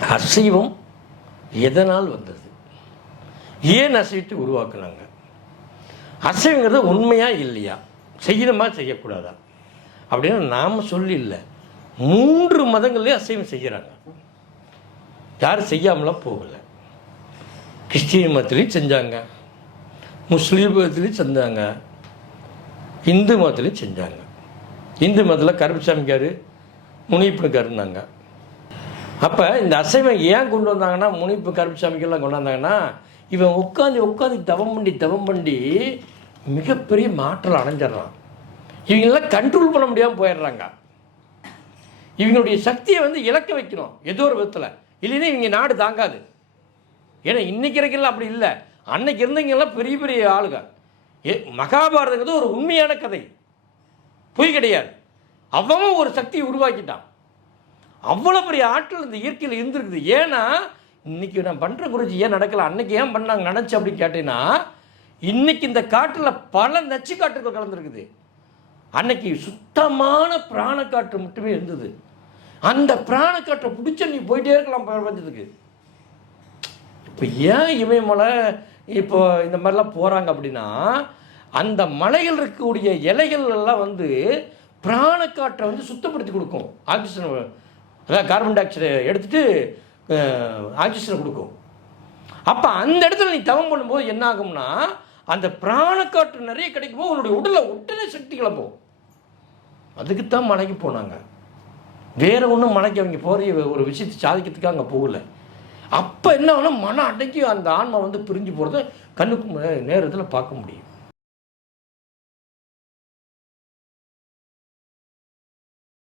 அசைவம் எதனால் வந்தது? ஏன் அசைவத்தை உருவாக்குனாங்க? அசைவங்கிறது உண்மையா இல்லையா? செய்யணுமா செய்யக்கூடாதா? அப்படின்னு நாம் சொல்லி இல்லை. மூன்று மதங்கள்லேயும் அசைவம் செய்கிறாங்க யாரும் செய்யாமலாம் போகலை. கிறிஸ்டின் மதத்துலேயும் செஞ்சாங்க. முஸ்லீம் மதத்துலேயும் செஞ்சாங்க. இந்து மதத்துலேயும் செஞ்சாங்க. இந்து மதத்தில் கருப்புசாமிக்காரு முனிப்புக்காருன்னாங்க அப்போ இந்த அசைவம் ஏன் கொண்டு வந்தாங்கன்னா முனிப்பு கருப்புசாமிக்கெல்லாம் கொண்டு வந்தாங்கன்னா இவன் உட்காந்து உட்காந்து தவம் பண்ணி தவம் பண்ணி மிகப்பெரிய மாற்றல் அடைஞ்சிடுறான். இவங்கெல்லாம் கண்ட்ரோல் பண்ண முடியாமல் போயிடுறாங்க. இவங்களுடைய சக்தியை வந்து இழக்க வைக்கணும் ஏதோ ஒரு விதத்தில். இல்லைன்னா இவங்க நாடு தாங்காது. ஏன்னா இன்னைக்கு இருக்கலாம் அப்படி இல்லை. அன்னைக்கு இருந்தவங்கெல்லாம் பெரிய பெரிய ஆளுங்க. ஏ மகாபாரதங்கிறது ஒரு உண்மையான கதை. பொய் கிடையாது. அவன் ஒரு சக்தியை உருவாக்கிட்டான். அவ்வளோ பெரிய ஆற்றல் இந்த இயற்கையில் இருந்திருக்குது. ஏன்னா இன்னைக்கு நான் பண்ணுற குருஜி ஏன் நடக்கலை? அன்னைக்கு ஏன் பண்ணாங்க? நினச்சி அப்படின்னு கேட்டீங்கன்னா இன்னைக்கு இந்த காற்றில் பல நச்சு காற்றுகள் கலந்துருக்குது. அன்னைக்கு சுத்தமான பிராணக்காற்று மட்டுமே இருந்தது. அந்த பிராணக்காற்றை பிடிச்ச நீ போயிட்டே இருக்கலாம் பிரபஞ்சத்துக்கு இப்போ ஏன் இமயமலை இப்போ இந்த மாதிரிலாம் போகிறாங்க அப்படின்னா அந்த மலைகள் இருக்கக்கூடிய இலைகள் எல்லாம் வந்து பிராணக்காற்றை வந்து சுத்தப்படுத்தி கொடுக்கும். ஆக்சிஜன் அதாவது கார்பன் டை ஆக்சைடை எடுத்துட்டு ஆக்சிஜனை கொடுக்கும். அப்போ அந்த இடத்துல நீ தவம் பண்ணும்போது என்ன ஆகும்னா அந்த பிராணக்காற்று நிறைய கிடைக்கும் போது உன்னுடைய உடலில் உடனே சக்தி கிளம்பும். அதுக்குத்தான் மலைக்கு போனாங்க. வேற ஒன்றும் மலைக்கு அவங்க போகிற ஒரு விஷயத்தை சாதிக்கிறதுக்காக அங்கே போகல. அப்போ என்ன ஆகும்னா மன அடக்கி அந்த ஆன்மா வந்து பிரிஞ்சு போகிறத கண்ணுக்கு நேரத்தில் பார்க்க முடியும்.